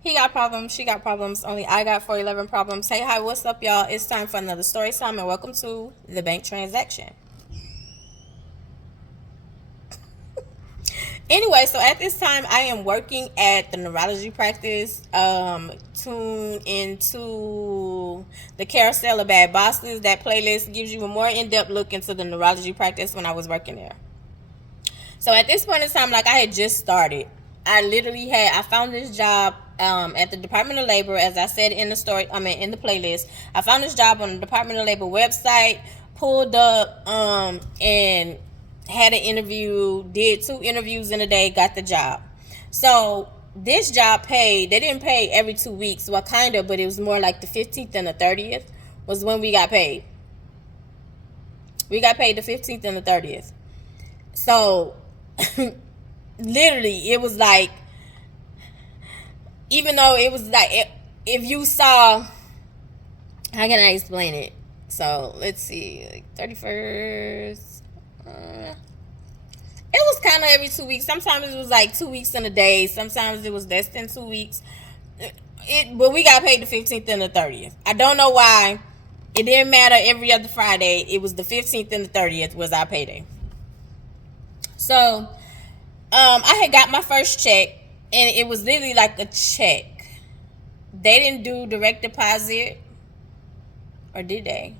He got problems, she got problems, only I got 411 problems. Hey, hi, what's up, y'all? It's time for another story time, and welcome to the bank transaction. Anyway, so at this time, I am working at the neurology practice. Tune into the Carousel of Bad Bosses. That playlist gives you a more in-depth look into the neurology practice when I was working there. So at this point in time, like I had just started, I found this job at the Department of Labor, as I said in the story. I mean, in the playlist, I found this job on the Department of Labor website, pulled up, and had an interview. Did 2 interviews in a day, got the job. So this job paid. They didn't pay every 2 weeks, well, kind of, but it was more like the 15th and the 30th was when we got paid. We got paid the 15th and the 30th. So literally, it was like, even though it was like, if you saw, how can I explain it? So let's see, like 31st. It was kind of every 2 weeks. Sometimes it was like 2 weeks in a day. Sometimes it was less than 2 weeks. But we got paid the 15th and the 30th. I don't know why. It didn't matter every other Friday. It was the 15th and the 30th was our payday. So I had got my first check, and it was literally like a check. They didn't do direct deposit, or did they?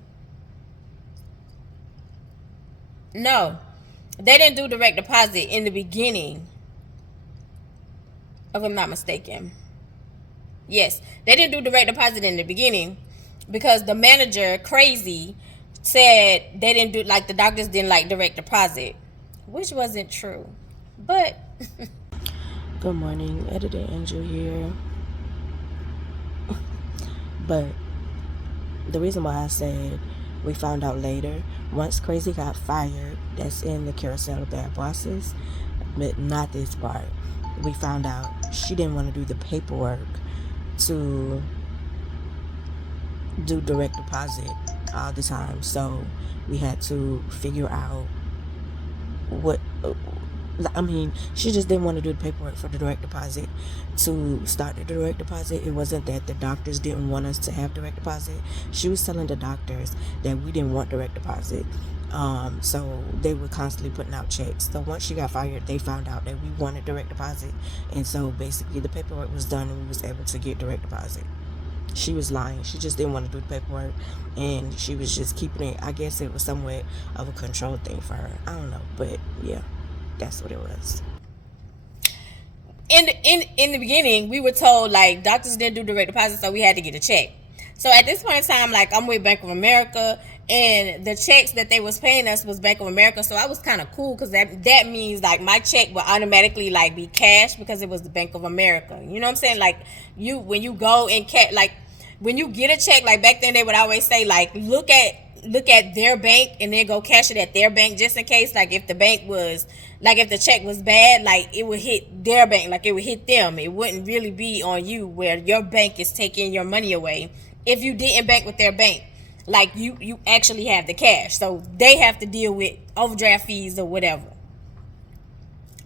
No, they didn't do direct deposit in the beginning, if I'm not mistaken. Yes, they didn't do direct deposit in the beginning because the manager, crazy, said they didn't do, like, the doctors didn't like direct deposit, which wasn't true. But good morning, Editor Angel here. But the reason why I said we found out later, once Crazy got fired, that's in the Carousel of Bad Bosses, but not this part. We found out she didn't want to do the paperwork to do direct deposit all the time. So we had to figure out what, I mean, she just didn't want to do the paperwork for the direct deposit to start the direct deposit. It wasn't that the doctors didn't want us to have direct deposit. She was telling the doctors that we didn't want direct deposit. So they were constantly putting out checks. So once she got fired, they found out that we wanted direct deposit. And so basically the paperwork was done and we was able to get direct deposit. She was lying. She just didn't want to do the paperwork, and she was just keeping it. I guess it was somewhat of a control thing for her. I don't know, but yeah, that's what it was. In the beginning, we were told, like, doctors didn't do direct deposit, so we had to get a check. So at this point in time, like, I'm with Bank of America, and the checks that they was paying us was Bank of America. So I was kind of cool because that means, like, my check would automatically, like, be cash because it was the Bank of America. You know what I'm saying? Like, when you go and like, when you get a check, like, back then they would always say, like, look at their bank and then go cash it at their bank, just in case, like, if the bank was, like, if the check was bad, like, it would hit their bank, like, it would hit them. It wouldn't really be on you, where your bank is taking your money away if you didn't bank with their bank. Like, you actually have the cash, so they have to deal with overdraft fees or whatever.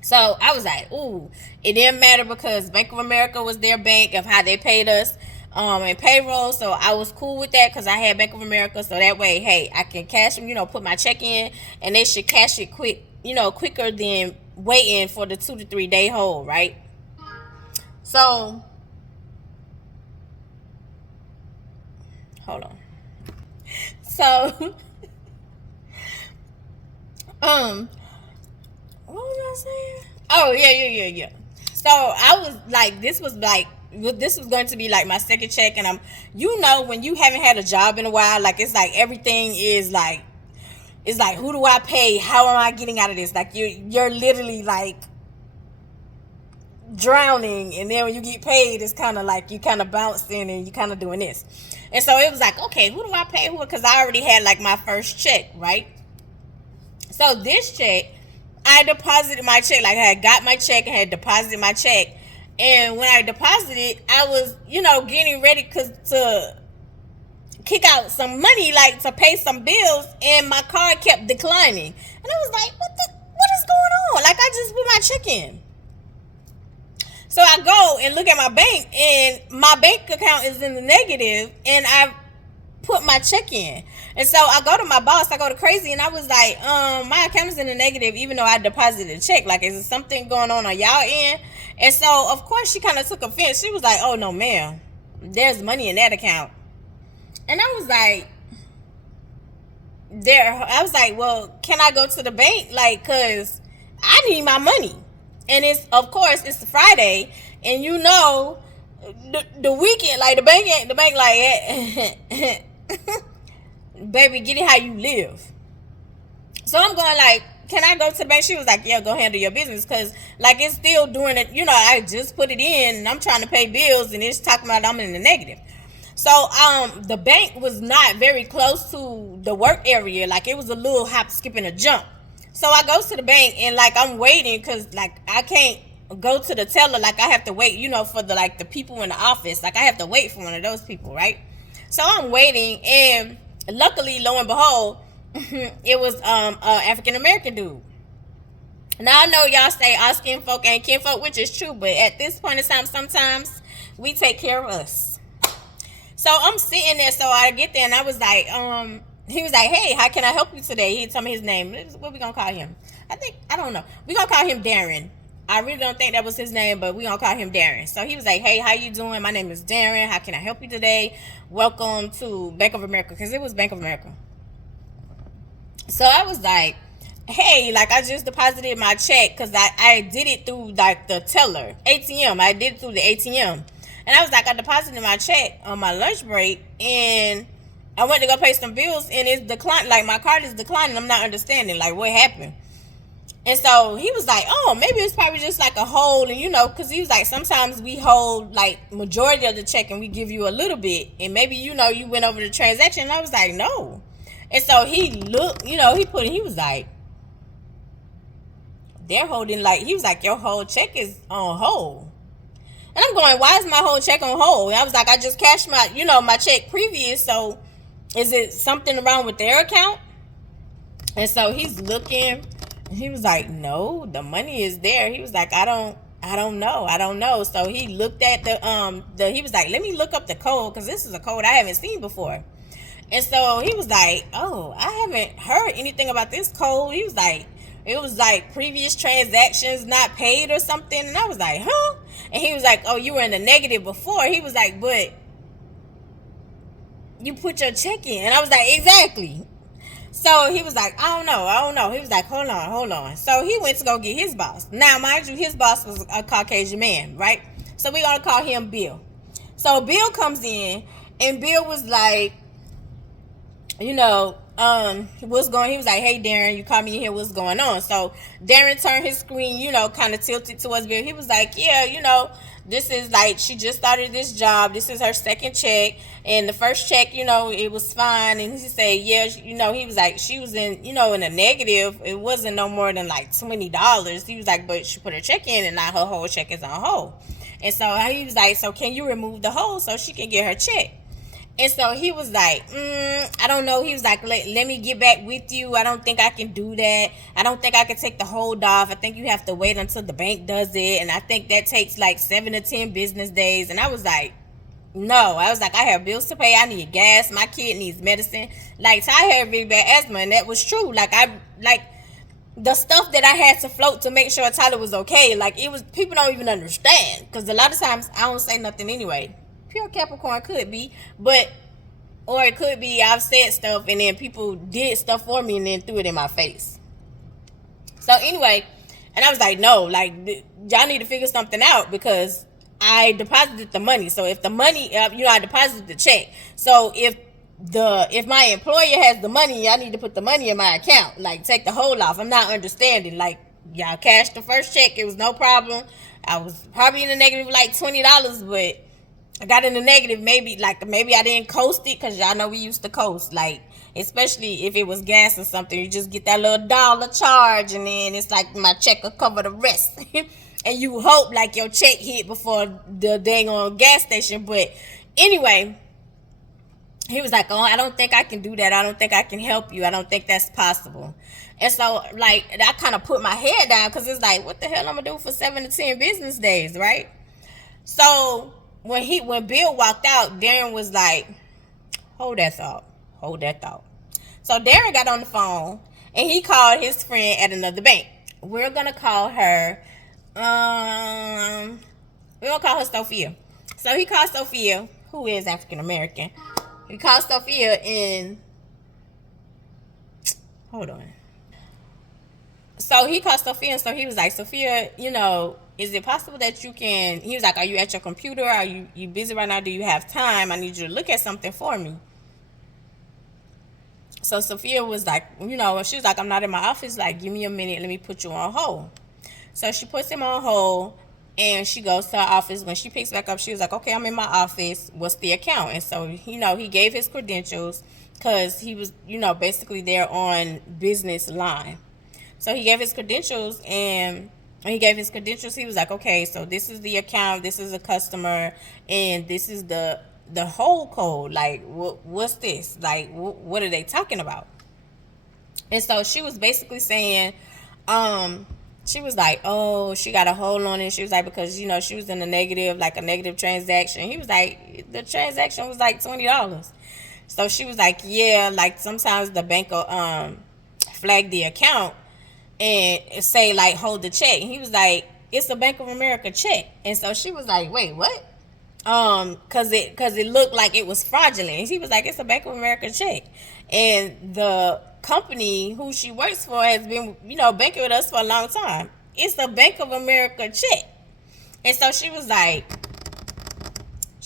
So I was like, ooh, it didn't matter because Bank of America was their bank of how they paid us and payroll. So I was cool with that because I had Bank of America. So that way, hey, I can cash them, put my check in, and they should cash it quicker than waiting for the 2 to 3 day hold, right? So hold on. So what was I saying? Oh, yeah. So I was like, this was going to be like my second check, and when you haven't had a job in a while, like, it's like everything is like, it's like, who do I pay? How am I getting out of this? Like, you're literally like drowning, and then when you get paid, it's kind of like you kind of bouncing and you kind of doing this. And so it was like, okay, who do I pay? Who? Because I already had, like, my first check, right? So this check, I deposited my check. Like, I had got my check and had deposited my check. And when I deposited, I was, getting ready kick out some money, like to pay some bills, and my card kept declining. And I was like, what is going on? Like, I just put my check in. So I go and look at my bank, and my bank account is in the negative, and I put my check in. And so I go to my boss, I go to Crazy, and I was like, my account is in the negative even though I deposited a check. Like, is there something going on y'all end? And so, of course, she kind of took offense. She was like, oh, no, ma'am. There's money in that account. And I was like, well, can I go to the bank? Like, because I need my money. And it's, of course, it's Friday, and you know, the weekend, like, the bank like, baby, get it how you live. So I'm going like, can I go to the bank? She was like, yeah, go handle your business, because, like, it's still doing it. You know, I just put it in, and I'm trying to pay bills, and it's talking about I'm in the negative. So the bank was not very close to the work area. Like, it was a little hop, skip, and a jump. So I go to the bank, and, like, I'm waiting, because, like, I can't go to the teller. Like, I have to wait, you know, for the people in the office. Like, I have to wait for one of those people, right? So I'm waiting, and luckily, lo and behold, it was a African American dude. Now, I know y'all say our skin folk ain't kinfolk, which is true, but at this point in time, sometimes we take care of us. So I'm sitting there, so I get there, and I was like, he was like, hey, how can I help you today? He told me his name. What we gonna call him? I don't know. We gonna call him Darren. I really don't think that was his name, but we gonna call him Darren. So he was like, hey, how you doing? My name is Darren. How can I help you today? Welcome to Bank of America, because it was Bank of America. So I was like, hey, like, I just deposited my check, because I did it through, like, the teller, ATM. I did it through the ATM. And I was like, I deposited my check on my lunch break, and I went to go pay some bills, and it's declined. Like, my card is declining. I'm not understanding, like, what happened. And so he was like, oh, maybe it's probably just like a hold. And, you know, because he was like, sometimes we hold, like, majority of the check, and we give you a little bit. And maybe, you know, you went over the transaction. And I was like, no. And so he looked, you know, he was like, they're holding, like, he was like, your whole check is on hold. And I'm going, why is my whole check on hold? And I was like, I just cashed my, you know, my check previous. So is it something wrong with their account? And so he's looking. He was like, no, the money is there. He was like, I don't know. So he looked at he was like, let me look up the code, because this is a code I haven't seen before. And so he was like, oh, I haven't heard anything about this code. He was like, it was like previous transactions not paid or something. And I was like, huh? And he was like, oh, you were in the negative before. He was like, but you put your check in. And I was like, exactly. So he was like, I don't know. He was like, hold on. So he went to go get his boss. Now, mind you, his boss was a Caucasian man, right? So we're going to call him Bill. So Bill comes in, and Bill was like, you know, what's going on? He was like, hey, Darren, you called me in here. What's going on? So Darren turned his screen, you know, kind of tilted towards Bill. He was like, yeah, you know, this is like, she just started this job. This is her second check. And the first check, you know, it was fine. And he said, yeah, you know, he was like, she was in, you know, in a negative. It wasn't no more than like $20. He was like, but she put her check in, and now her whole check is on hold. And so he was like, so can you remove the hold so she can get her check? And so he was like, I don't know. He was like, let me get back with you. I don't think I can do that. I don't think I can take the hold off. I think you have to wait until the bank does it. And I think that takes like 7 to 10 business days. And I was like, no. I was like, I have bills to pay. I need gas. My kid needs medicine. Like, Ty had really bad asthma, and that was true. Like, the stuff that I had to float to make sure Tyler was okay. Like, it was, people don't even understand. Because a lot of times I don't say nothing anyway. Pure Capricorn could be, or it could be I've said stuff and then people did stuff for me and then threw it in my face. So anyway, and I was like, no, like, y'all need to figure something out, because I deposited the money. So if the money, you know, I deposited the check. So if my employer has the money, y'all need to put the money in my account. Like, take the whole off. I'm not understanding. Like, y'all cashed the first check. It was no problem. I was probably in the negative like $20, but I got in the negative. Maybe I didn't coast it, because y'all know we used to coast. Like, especially if it was gas or something, you just get that little $1 charge, and then it's like my check will cover the rest. And you hope like your check hit before the dang on gas station. But anyway, he was like, oh, I don't think I can do that. I don't think I can help you. I don't think that's possible. And so, like, I kind of put my head down because it's like, what the hell I'm going to do for 7 to 10 business days, right? So, when Bill walked out, Darren was like, hold that thought. Hold that thought. So, Darren got on the phone and he called his friend at another bank. We're going to call her, we're going to call her Sophia. So, he called Sophia, who is African American. He called Sophia and hold on. So he called Sophia and so he was like, Sophia, is it possible that you can, he was like, are you at your computer? Are you busy right now? Do you have time? I need you to look at something for me. So Sophia was like, she was like, I'm not in my office. Like, give me a minute. Let me put you on hold. So she puts him on hold and she goes to her office. When she picks back up, she was like, okay, I'm in my office. What's the account? And so, he gave his credentials because he was, basically there on business line. So he gave his credentials and when he gave his credentials, he was like, okay, so this is the account, this is a customer, and this is the whole code. Like, what's this? Like, what are they talking about? And so she was basically saying, she was like, oh, she got a hold on it. She was like, because, she was in a negative transaction. He was like, the transaction was like $20. So she was like, yeah, like sometimes the bank will flag the account and say like, hold the check. And he was like, it's a Bank of America check. And so she was like, wait, what? Cause it looked like it was fraudulent. And he was like, it's a Bank of America check. And the company who she works for has been, banking with us for a long time. It's a Bank of America check. And so she was like,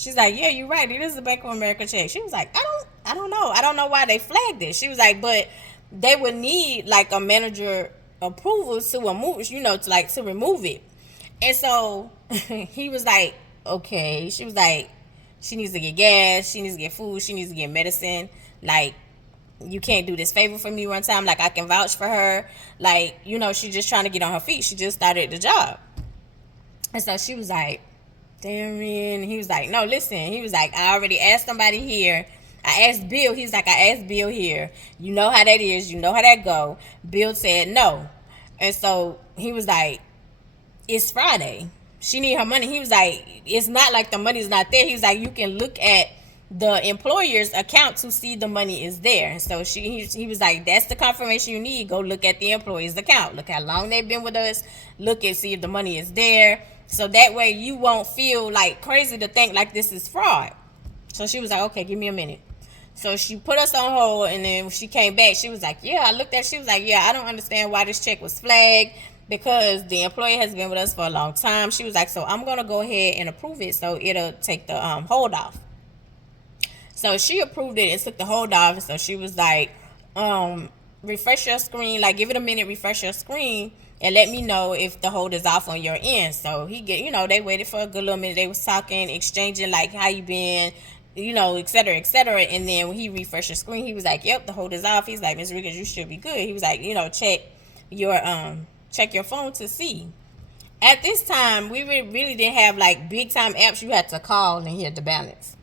yeah, you're right. It is a Bank of America check. She was like, I don't know. I don't know why they flagged it. She was like, but they would need like a manager approval to remove, to remove it. And so he was like, okay. She was like, she needs to get gas, she needs to get food, she needs to get medicine. Like, you can't do this favor for me one time. Like, I can vouch for her. Like, she's just trying to get on her feet. She just started the job. And so she was like, Darren. He was like, no, listen. He was like, I already asked somebody here. I asked Bill. He's like, I asked Bill here. You know how that is. You know how that go. Bill said no. And so he was like, it's Friday. She need her money. He was like, it's not like the money's not there. He was like, you can look at the employer's account to see the money is there. So he was like, that's the confirmation you need. Go look at the employee's account. Look how long they've been with us. Look and see if the money is there. So that way you won't feel like crazy to think like this is fraud. So she was like, okay, give me a minute. So she put us on hold, and then when she came back, she was like, yeah, I looked at it. She was like, yeah, I don't understand why this check was flagged because the employee has been with us for a long time. She was like, so I'm going to go ahead and approve it so it'll take the hold off. So she approved it and took the hold off. And so she was like, refresh your screen, like give it a minute, refresh your screen, and let me know if the hold is off on your end. So they waited for a good little minute. They was talking, exchanging like, how you been, et cetera, et cetera. And then when he refreshed the screen, he was like, yep, the hold is off. He's like, Ms. Riggins, you should be good. He was like, check your phone to see. At this time, we really didn't have like big time apps you had to call and hit the balance.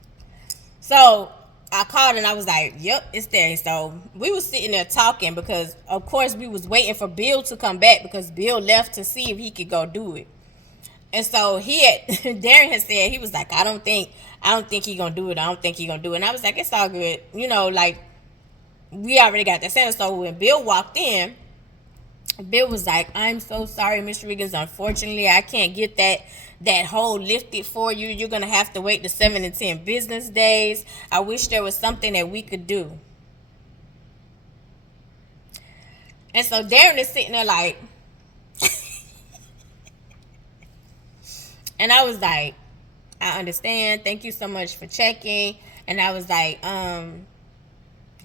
So I called and I was like, yep, it's there. So we was sitting there talking because of course we was waiting for Bill to come back because Bill left to see if he could go do it. And so Darren had said, he was like, I don't think he gonna do it. I don't think he gonna do it. And I was like, it's all good. Like we already got that sentence. So when Bill walked in, Bill was like, I'm so sorry, Mr. Riggins. Unfortunately, I can't get that hold lifted for you. You're gonna have to wait the 7 to 10 business days. I wish there was something that we could do. And so Darren is sitting there like, and I was like, I understand. Thank you so much for checking. And I was like,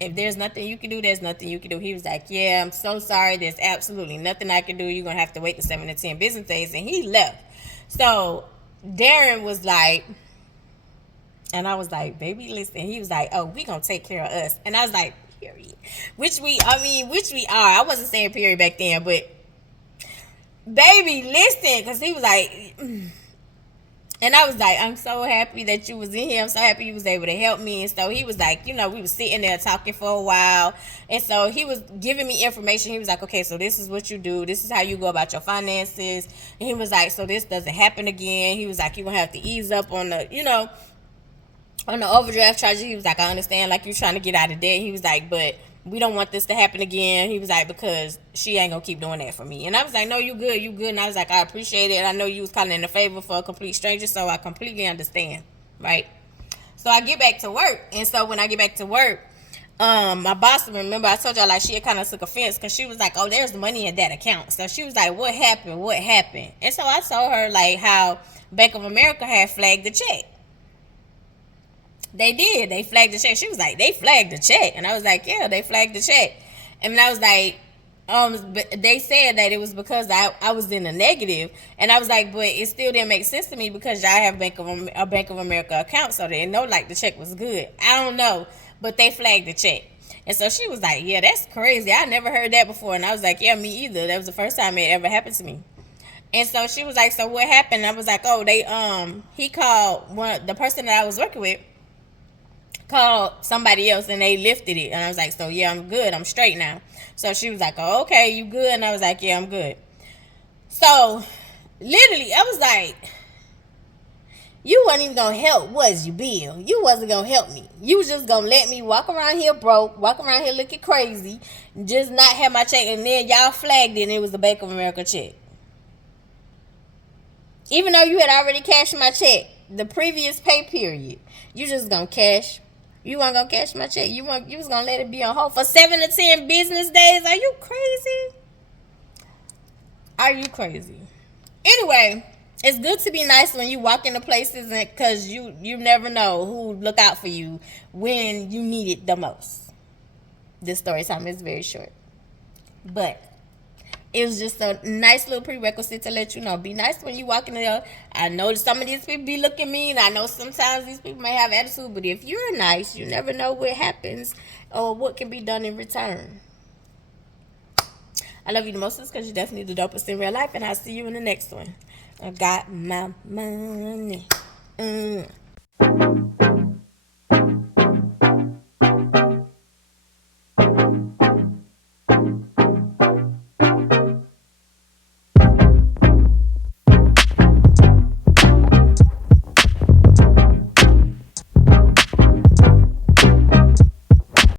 if there's nothing you can do, there's nothing you can do. He was like, yeah, I'm so sorry. There's absolutely nothing I can do. You're going to have to wait the 7 to 10 business days. And he left. So Darren was like, and I was like, baby, listen. He was like, oh, we going to take care of us. And I was like, period. Which we are. I wasn't saying period back then, but baby, listen. Because he was like, And I was like, I'm so happy that you was in here. I'm so happy you was able to help me. And so he was like, we was sitting there talking for a while. And so he was giving me information. He was like, okay, so this is what you do. This is how you go about your finances. And he was like, so this doesn't happen again. He was like, you're going to have to ease up on on the overdraft charges. He was like, I understand, like, you're trying to get out of debt. He was like, but we don't want this to happen again. He was like, because she ain't gonna keep doing that for me. And I was like, no, you good, you good. And I was like, I appreciate it. I know you was calling in a favor for a complete stranger, so I completely understand, right? So I get back to work. And so when I get back to work, my boss, remember I told y'all, like, she had kind of took offense because she was like, oh, there's money in that account. So she was like, what happened, what happened? And so I told her, like, how Bank of America had flagged the check. They did. They flagged the check. She was like, they flagged the check. And I was like, yeah, they flagged the check. And I was like, but they said that it was because I was in the negative. And I was like, but it still didn't make sense to me because y'all have a Bank of America account, so they know, like, the check was good. I don't know, but they flagged the check. And so she was like, yeah, that's crazy. I never heard that before. And I was like, yeah, me either. That was the first time it ever happened to me. And so she was like, so what happened? And I was like, oh, he called the person that I was working with, called somebody else and they lifted it. And I was like, so yeah, I'm good, I'm straight now. So she was like, oh, okay, you good? And I was like, yeah, I'm good. So literally I was like, you wasn't even gonna help, was you, Bill? You wasn't gonna help me. You was just gonna let me walk around here broke, walk around here looking crazy, just not have my check. And then y'all flagged it and it was the Bank of America check, even though you had already cashed my check the previous pay period. You just gonna cash. You weren't gonna cash my check. You was gonna let it be on hold for 7 to 10 business days. Are you crazy? Are you crazy? Anyway, it's good to be nice when you walk into places, because you never know who look out for you when you need it the most. This story time is very short, but it was just a nice little prerequisite to let you know. Be nice when you walk in there. I know some of these people be looking mean. I know sometimes these people may have attitude, but if you're nice, you never know what happens or what can be done in return. I love you the most because you're definitely the dopest in real life, and I'll see you in the next one. I got my money.